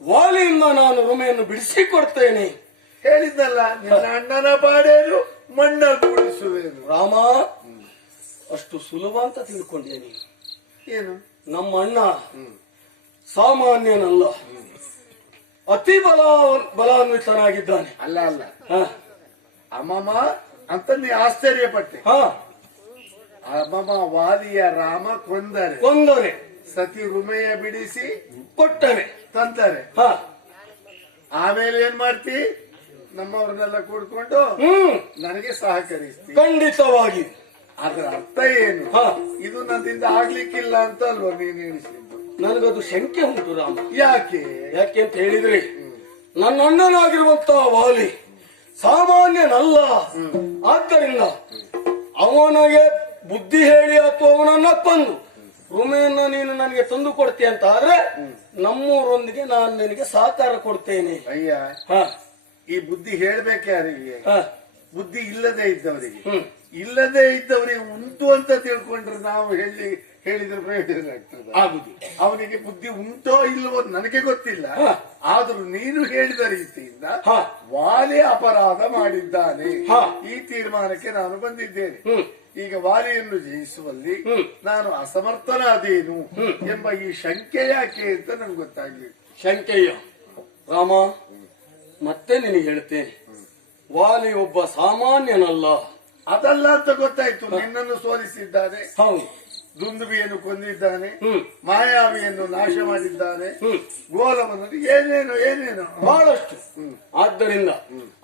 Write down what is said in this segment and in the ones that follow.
ವಾಲಿಯಿಂದ ನಾನು ರುಮೆಯನ್ನು ಬಿಡಿಸಿಕೊಡ್ತೇನೆ. ಹೇಳಿದ್ದಲ್ಲ, ನಿನ್ನ ಅಣ್ಣನ ಬಾಡೇನು ಮಣ್ಣ ಕೂಡಿಸುವೇನು. ರಾಮ, ಅಷ್ಟು ಸುಲಭ ಅಂತ ತಿಳ್ಕೊಂಡೇನೆ. ಏನು? ನಮ್ಮ ಅಣ್ಣ ಸಾಮಾನ್ಯನಲ್ಲ, ಅತಿ ಬಲಾನ್ವಿತನಾಗಿದ್ದಾನೆ. ಅಲ್ಲ ಅಲ್ಲ, ಹ, ಅಮ್ಮಮ್ಮ ಅಂತ ನೀ ಆಶ್ಚರ್ಯಪಟ್ಟೆ. ಹ, ಅಮ್ಮಮ್ಮ ವಾಲಿಯ ರಾಮ ಕೊಂದರೆ ಸತಿ ರುಮೆಯ ಬಿಡಿಸಿ ಕೊಟ್ಟರೆ ತಂತಾರೆ. ಹ, ಆಮೇಲೆ ಏನ್ ಮಾಡ್ತಿ? ನಮ್ಮವ್ರನ್ನೆಲ್ಲ ಕೂಡ್ಕೊಂಡು ನನಗೆ ಸಹಕರಿಸ್ತಿ. ಖಂಡಿತವಾಗಿ. ಅದರ ಅರ್ಥ ಏನು? ಹ, ಇದು ನನ್ನಿಂದ ಆಗ್ಲಿಕ್ಕಿಲ್ಲ ಅಂತ ಅಲ್ವಾ ನೀನ್ ಎಣಿಸಿದ್ದು? ನನಗದು ಶಂಕೆ ಉಂಟು ರಾಮ. ಯಾಕೆ ಅಂತ ಹೇಳಿದ್ರೆ, ನನ್ನ ಅಣ್ಣನಾಗಿರುವಂತಹ ವಾಲಿ ಸಾಮಾನ್ಯನಲ್ಲ. ಆದ್ದರಿಂದ ಅವನಿಗೆ ಬುದ್ಧಿ ಹೇಳಿ ಅಥವಾ ಅವನನ್ನ ಕೊಂದು ರುಮೆಯನ್ನ ನೀನು ನನಗೆ ತಂದು ಕೊಡ್ತೀಯ ಅಂತ ಆದ್ರೆ ನಮ್ಮೂರೊಂದಿಗೆ ನಾನು ನಿನಗೆ ಸಹಕಾರ ಕೊಡ್ತೇನೆ. ಅಯ್ಯ, ಹ, ಈ ಬುದ್ಧಿ ಹೇಳ್ಬೇಕು ಯಾರಿಗೆ? ಹ, ಬುದ್ಧಿ ಇಲ್ಲದೆ ಇದ್ದವರಿಗೆ ಉಂಟು ಅಂತ ತಿಳ್ಕೊಂಡ್ರೆ ನಾವು ಹೇಳಿದ್ರೆ ಪ್ರಯೋಜನ ಆಗ್ತದೆ. ಆಗುದು. ಅವನಿಗೆ ಬುದ್ಧಿ ಉಂಟೋ ಇಲ್ಲವೋ ನನಗೆ ಗೊತ್ತಿಲ್ಲ. ಆದ್ರೂ ನೀನು ಹೇಳಿದ ರೀತಿಯಿಂದ ವಾಲಿ ಅಪರಾಧ ಮಾಡಿದ್ದಾನೆ, ಈ ತೀರ್ಮಾನಕ್ಕೆ ನಾನು ಬಂದಿದ್ದೇನೆ. ಈಗ ವಾಲಿಯನ್ನು ಜಯಿಸುವಲ್ಲಿ ನಾನು ಅಸಮರ್ಥನಾದೇನು ಎಂಬ ಈ ಶಂಕೆ ಯಾಕೆ ಅಂತ ನಂಗೆ ಗೊತ್ತಾಗ್ಲಿಲ್ಲ. ಶಂಕೆಯ ರಾಮ, ಮತ್ತೆ ನಿನಗೆ ಹೇಳ್ತೇನೆ, ವಾಲಿ ಒಬ್ಬ ಸಾಮಾನ್ಯನಲ್ಲ. ಅದಲ್ಲ ಅಂತ ಗೊತ್ತಾಯ್ತು. ನಿನ್ನನ್ನು ಸೋಲಿಸಿದ್ದಾನೆ, ಹೌದು, ದುಂದುಬಿಯನ್ನು ಕೊಂದಿದ್ದಾನೆ, ಮಾಯಾವಿಯನ್ನು ನಾಶ ಮಾಡಿದ್ದಾನೆ, ಗೋಲವನ್ನು ಏನೇನು ಬಹಳಷ್ಟು. ಆದ್ದರಿಂದ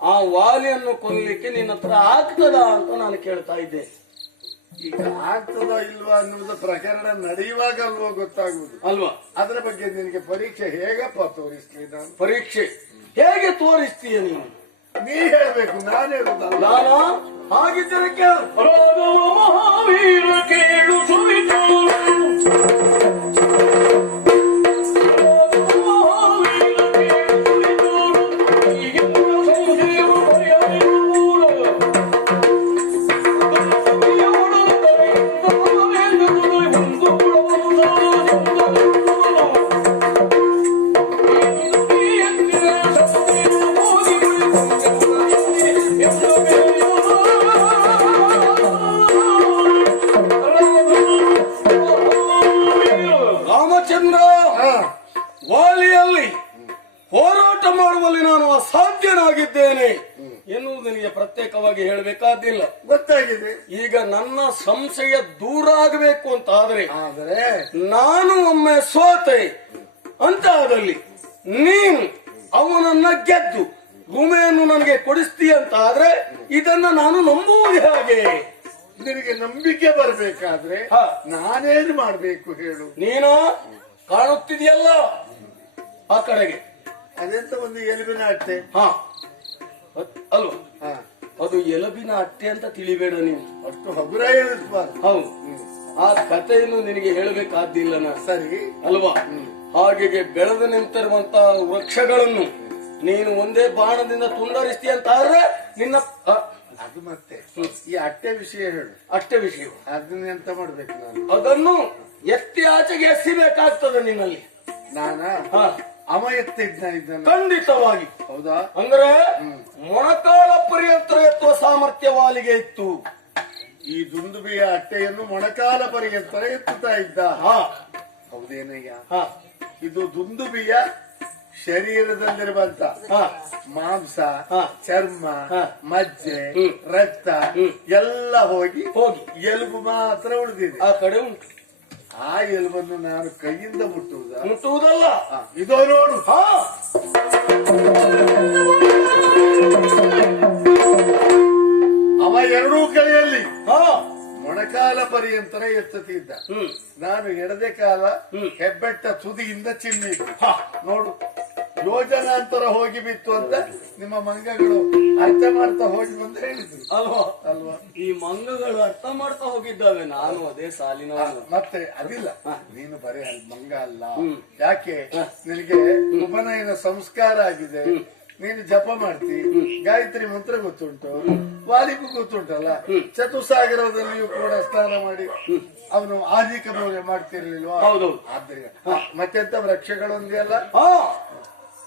ಆ ವಾಲಿಯನ್ನು ಕೊಲ್ಲಲಿಕ್ಕೆ ನಿನ್ನ ಹತ್ರ ಆಗ್ತದ ಅಂತ ನಾನು ಕೇಳ್ತಾ ಇದ್ದೆ. ಈಗ ಆಗ್ತದ ಇಲ್ವಾ ಅನ್ನುವುದು ಪ್ರಕರಣ ನಡೆಯುವಾಗ ಅಲ್ವಾ ಗೊತ್ತಾಗುವುದು ಅಲ್ವಾ? ಅದರ ಬಗ್ಗೆ ನಿನಗೆ ಪರೀಕ್ಷೆ ಹೇಗಪ್ಪ ತೋರಿಸ್ಲಿ? ನಾನು ಪರೀಕ್ಷೆ ಹೇಗೆ ತೋರಿಸ್ತೀಯ ನೀನು? ನೀ ಹೇಳ್ಬೇಕು, ನಾನು ಹೇಳುದಲ್ಲ. ನಾನು ಹಾಗಿದ್ದರೆ ಮಹಾವೀರ ಕೇಳು ಸುರಿತು ವಾಲಿಯಲ್ಲಿ ಹೋರಾಟ ಮಾಡುವಲ್ಲಿ ನಾನು ಅಸಾಧ್ಯನಾಗಿದ್ದೇನೆ ಎನ್ನುವುದು ನಿನಗೆ ಪ್ರತ್ಯೇಕವಾಗಿ ಹೇಳಬೇಕಾದಿಲ್ಲ. ಗೊತ್ತಾಗಿದೆ. ಈಗ ನನ್ನ ಸಂಶಯ ದೂರ ಆಗಬೇಕು ಅಂತ ಆದರೆ ನಾನು ಒಮ್ಮೆ ಸೋತೆ ಅಂತ ಆದಲ್ಲಿ ನೀನು ಅವನನ್ನ ಗೆದ್ದು ರುಮೆಯನ್ನು ನನಗೆ ಕೊಡಿಸ್ತೀಯ ಅಂತ ಆದ್ರೆ ಇದನ್ನ ನಾನು ನಂಬುವುದು ಹೇಗೆ? ನಿನಗೆ ನಂಬಿಕೆ ಬರಬೇಕಾದ್ರೆ ನಾನೇನು ಮಾಡ್ಬೇಕು ಹೇಳು? ನೀನು ಕಾಣುತ್ತಿದೆಯಲ್ಲ ಆ ಕಡೆಗೆ, ಅದೆಂತ ಒಂದು ಎಲುಬಿನ ಅಟ್ಟೆ. ಅಲ್ವಾ? ಅದು ಎಲುಬಿನ ಅಟ್ಟೆ ಅಂತ ತಿಳಿಬೇಡ ನೀನು. ಅಷ್ಟು ಹಗುರ ಹೇಳಿಸ್ಬಾರ್ದು. ಹೌದು, ಆ ಕಥೆಯನ್ನು ನಿನಗೆ ಹೇಳಬೇಕಾದಿಲ್ಲ ನಾನು. ಸರಿ ಅಲ್ವಾ? ಹಾಗೆ ಬೆಳೆದು ನಿಂತಿರುವಂತಹ ವೃಕ್ಷಗಳನ್ನು ನೀನು ಒಂದೇ ಬಾಣದಿಂದ ತುಂಡರಿಸ್ತೀಯ ಅಂತ ಆದ್ರೆ ನಿನ್ನ ಅದು ಮತ್ತೆ ಈ ಅಟ್ಟೆ ವಿಷಯ ಹೇಳು. ಅಷ್ಟೇ ವಿಷಯ. ಅದನ್ನ ಎಂತ ಮಾಡ್ಬೇಕು ನಾನು? ಅದನ್ನು ಎತ್ತಿ ಆಚೆಗೆ ಎಸಿಬೇಕಾಗ್ತದೆ ನಿನ್ನಲ್ಲಿ. ಅವ ಎತ್ತಿದ್ದಾನೆ ಖಂಡಿತವಾಗಿ. ಹೌದಾ? ಅಂದ್ರೆ ಮೊಣಕಾಲ ಪರ್ಯಂತರ ಎತ್ತುವ ಸಾಮರ್ಥ್ಯ ವಾಲಿಗೆ ಇತ್ತು. ಈ ದುಂದುಬಿಯ ಅಟ್ಟೆಯನ್ನು ಮೊಣಕಾಲ ಪರ್ಯಂತರ ಎತ್ತುತ್ತಾ ಇದ್ದ. ಹೌದೇನಯ್ಯ? ಇದು ದುಂದುಬಿಯ ಶರೀರದಲ್ಲಿರುವಂತ ಮಾಂಸ, ಚರ್ಮ, ಮಜ್ಜೆ, ರಕ್ತ ಎಲ್ಲ ಹೋಗಿ ಎಲುಬು ಮಾತ್ರ ಉಳಿದಿದೆ. ಆ ಕಡೆ ಉಂಟು. ಆ ಎಲುಬನ್ನು ನಾನು ಕೈಯಿಂದ ಮುಟ್ಟುವುದಲ್ಲ. ಇದೋ ನೋಡು. ಅವ ಎರಡೂ ಕೈಯಲ್ಲಿ ಮೊಣಕಾಲ ಪರ್ಯಂತರ ಎತ್ತುತ್ತಿದ್ದ. ನಾನು ಎಡದೆ ಕಾಲ ಹೆಬ್ಬೆಟ್ಟ ತುದಿಯಿಂದ ಚಿಮ್ಮಿದ್ದು. ನೋಡು, ಯೋಜನಾಂತರ ಹೋಗಿ ಬಿತ್ತು ಅಂತ ನಿಮ್ಮ ಮಂಗಗಳು ಅರ್ಥ ಮಾಡ್ತಾ ಹೋಗಿ ಬಂದು ಹೇಳಿದ್ರು ಅಲ್ವಾ? ಈ ಮಂಗಗಳು ಅರ್ಥ ಮಾಡ್ತಾ ಹೋಗಿದ್ದಾವೆ. ನಾನು ಅದೇ ಸಾಲಿನ ಮತ್ತೆ ಅದಿಲ್ಲ, ನೀನು ಬರೀ ಮಂಗ ಅಲ್ಲ. ಯಾಕೆ ನಿನಗೆ ಉಪನಯನ ಸಂಸ್ಕಾರ ಆಗಿದೆ, ನೀನು ಜಪ ಮಾಡ್ತಿ, ಗಾಯತ್ರಿ ಮಂತ್ರ ಗೊತ್ತುಂಟು, ವಾಲಿಗೂ ಗೊತ್ತುಂಟಲ್ಲ, ಚತುಸ್ಸಾಗರದಲ್ಲಿಯೂ ಕೂಡ ಸ್ನಾನ ಮಾಡಿ ಅವನು ಆದಿಕ ಮೌಲ್ಯ ಮಾಡ್ತಿರ್ಲಿಲ್ವಾ? ಹೌದು. ಆದ್ದರಿಂದ ಮತ್ತೆಂತ ವೃಕ್ಷಗಳೊಂದೇ ಅಲ್ಲ,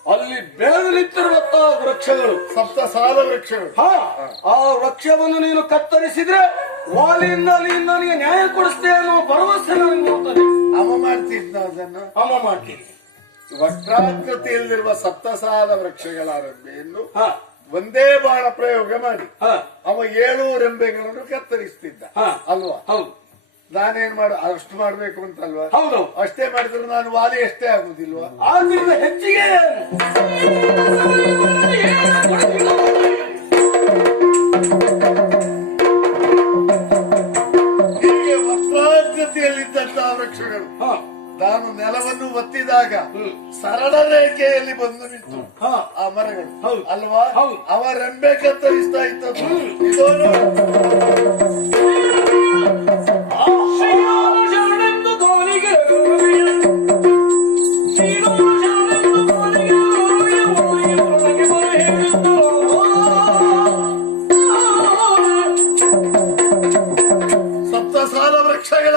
ಅಲ್ಲಿ ಬೆಳೆದು ನಿಂತಿರುವಂತಹ ವೃಕ್ಷಗಳು ಸಪ್ತಸಾಲ ವೃಕ್ಷಗಳು. ಆ ವೃಕ್ಷವನ್ನು ನೀನು ಕತ್ತರಿಸಿದ್ರೆ ವಾಲಿಯಿಂದ ನೀನು ನನಗೆ ನ್ಯಾಯ ಕೊಡಿಸ್ತೇ ಅನ್ನೋ ಭರವಸೆ ನನಗೆ ಬರುತ್ತದೆ. ಅವ ಮಾಡ್ತಿದ್ದ ಅದನ್ನು ಅವ ಮಾಡ್ತೀನಿ. ವಕ್ರಾಕೃತಿಯಲ್ಲಿರುವ ಸಪ್ತಸಾಲ ವೃಕ್ಷಗಳ ರೆಂಬೆಯನ್ನು ಒಂದೇ ಬಾಣ ಪ್ರಯೋಗ ಮಾಡಿ ಅವ 7 ರೆಂಬೆಗಳನ್ನು ಕತ್ತರಿಸ್ತಿದ್ದ ಅಲ್ವಾ? ಹೌದು. ನಾನೇನ್ ಅಷ್ಟು ಮಾಡ್ಬೇಕು ಅಂತಲ್ವಾ? ಹೌದು. ಅಷ್ಟೇ ಮಾಡಿದ್ರೆ ನಾನು ವಾಲಿ ಎಷ್ಟೇ ಆಗುದಿಲ್ವಾ? ಆದ್ರಿಂದ ಹೆಚ್ಚಿಗೆ ಹೀಗೆ ವಕ್ರಾಕೃತಿಯಲ್ಲಿದ್ದಂತಹ ವೃಕ್ಷಗಳು ನಾನು ನೆಲವನ್ನು ಒತ್ತಿದಾಗ ಸರಳ ರೇಖೆಯಲ್ಲಿ ಬಂದು ನಿಂತು ಆ ಮರಗಳು ಅಲ್ವಾ? ಅವ ರೆಂಬೆ ಕತ್ತರಿಸ್ತಾ ಇದ್ದದ್ದು ಇದೋನು ಸಪ್ತಸಾಲ ವೃಕ್ಷಗಳ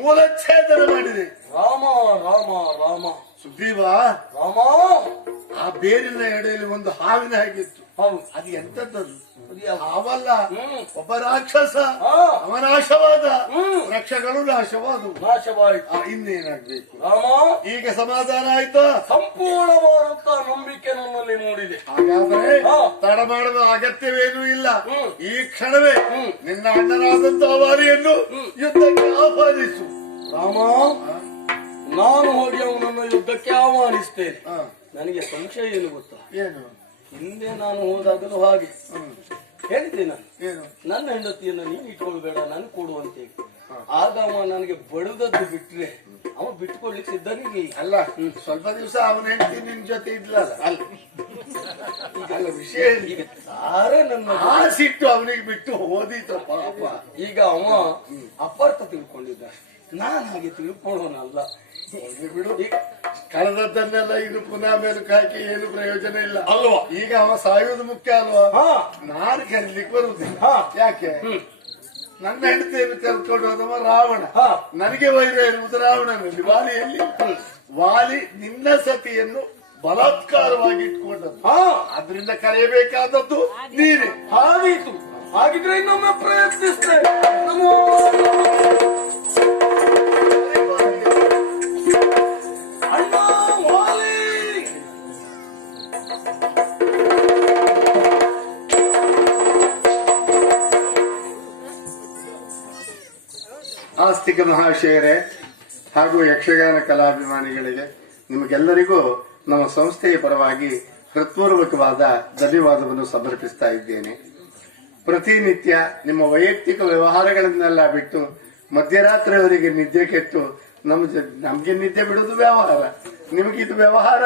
ಮೂಲಚ್ಛೇದನ ಮಾಡಿದೆ. ರಾಮ ರಾಮ ರಾಮ ಸುಗ್ರೀವ, ರಾಮ. ಆ ಬೇರಿನ ಎಡೆಯಲ್ಲಿ ಒಂದು ಹಾವಿನ ಹಾಗಿತ್ತು. ಹೌದು. ಅದು ಎಂತದ್ದದು? ಹಾವಲ್ಲ, ಒಬ್ಬ ರಾಕ್ಷಸ. ಅವ ನಾಶವಾದ, ವೃಕ್ಷಗಳು ನಾಶವಾದವು. ಇನ್ನೇನಾಗ್ಬೇಕು? ರಾಮ, ಈಗ ಸಮಾಧಾನ ಆಯ್ತಾ? ಸಂಪೂರ್ಣವಾದಂತಹ ನಂಬಿಕೆ ನನ್ನಲ್ಲಿ ಮೂಡಿದೆ. ಹಾಗಾದ್ರೆ ತಡ ಮಾಡುವ ಅಗತ್ಯವೇನೂ ಇಲ್ಲ. ಈ ಕ್ಷಣವೇ ನಿನ್ನ ಅಣ್ಣನಾದಂತಹ ವಾಲಿಯನ್ನು ಯುದ್ಧಕ್ಕೆ ಆಹ್ವಾನಿಸು. ರಾಮ, ನಾನು ಹೋಗಿ ಅವನನ್ನು ಯುದ್ಧಕ್ಕೆ ಆಹ್ವಾನಿಸ್ತೇನೆ. ನನಗೆ ಸಂಶಯ ಏನು ಗೊತ್ತಾ? ಏನು? ಹಿಂದೆ ನಾನು ಹೋದಾಗಲೂ ಹಾಗೆ ಹೇಳಿದ್ದೆ. ನಾನು ಏನು? ನನ್ನ ಹೆಂಡತಿಯನ್ನ ನೀನು ಇಟ್ಕೊಳ್ಬೇಡ, ನಾನು ಕೊಡುವಂತೆ. ಆಗ ಅವ ನನಗೆ ಬಡದದ್ದು ಬಿಟ್ರೆ ಅವ ಬಿಟ್ಕೊಳ್ಲಿಕ್ಕೆ ಸಿದ್ಧನಿರ್ಲಿಲ್ಲ. ಅಲ್ಲ, ಸ್ವಲ್ಪ ದಿವಸ ಅವನ ಹೆಂಡತಿ ನಿನ್ ಜೊತೆ ಇದ್ಲಲ್ಲ. ಅಲ್ಲ, ವಿಷಯ ಈಗ ಸಾರೇ ನನ್ನ ಆ ಸಿಟ್ಟು ಅವನಿಗೆ ಬಿಟ್ಟು ಹೋದೀತ ಪಾಪ. ಈಗ ಅವ ಅಪಾರ್ಥ ತಿಳ್ಕೊಂಡಿದ್ದ. ನಾನು ಹಾಗೆ ತಿಳ್ಕೊಳ್ಳೋನಲ್ಲ. ಬಿಡು, ಕಳೆದದ್ದನ್ನೆಲ್ಲ ಇದು ಪುನಃ ಮೇಲಕ್ಕೆ ಹಾಕಿ ಏನು ಪ್ರಯೋಜನ ಇಲ್ಲ ಅಲ್ವಾ? ಈಗ ಅವ ಸಾಯುವುದು ಮುಖ್ಯ ಅಲ್ವಾ? ನಾನು ಕರೀಲಿಕ್ಕೆ ಬರುವುದಿಲ್ಲ. ಯಾಕೆ? ನನ್ನ ಹೆಂಡತಿಯನ್ನು ಕರ್ಕೊಂಡು ಹೋದವ ರಾವಣ. ನನಗೆ ವೈರ ಇರುವುದು ರಾವಣನಲ್ಲಿ, ವಾಲಿಯಲ್ಲಿ. ವಾಲಿ ನಿನ್ನ ಸತಿಯನ್ನು ಬಲಾತ್ಕಾರವಾಗಿ ಇಟ್ಕೊಂಡದ್ದು. ಆದ್ರಿಂದ ಕರೆಯಬೇಕಾದದ್ದು ನೀನೆ. ಹಾಗೀತು. ಹಾಗಿದ್ರೆ ಇನ್ನೊಮ್ಮೆ ಪ್ರಯತ್ನಿಸ್ತೇನೆ. ಆಸ್ತಿಕ ಮಹಾಶಯರೇ ಹಾಗೂ ಯಕ್ಷಗಾನ ಕಲಾಭಿಮಾನಿಗಳಿಗೆ ನಿಮಗೆಲ್ಲರಿಗೂ ನಮ್ಮ ಸಂಸ್ಥೆಯ ಪರವಾಗಿ ಹೃತ್ಪೂರ್ವಕವಾದ ಧನ್ಯವಾದವನ್ನು ಸಮರ್ಪಿಸ್ತಾ ಇದ್ದೇನೆ. ಪ್ರತಿನಿತ್ಯ ನಿಮ್ಮ ವೈಯಕ್ತಿಕ ವ್ಯವಹಾರಗಳನ್ನೆಲ್ಲ ಬಿಟ್ಟು ಮಧ್ಯರಾತ್ರಿಯವರೆಗೆ ನಿದ್ದೆ ಕೆಟ್ಟು ನಮ್ಗೆ ನಿದ್ದೆ ಬಿಡುವುದು ವ್ಯವಹಾರ, ನಿಮಗಿದು ವ್ಯವಹಾರ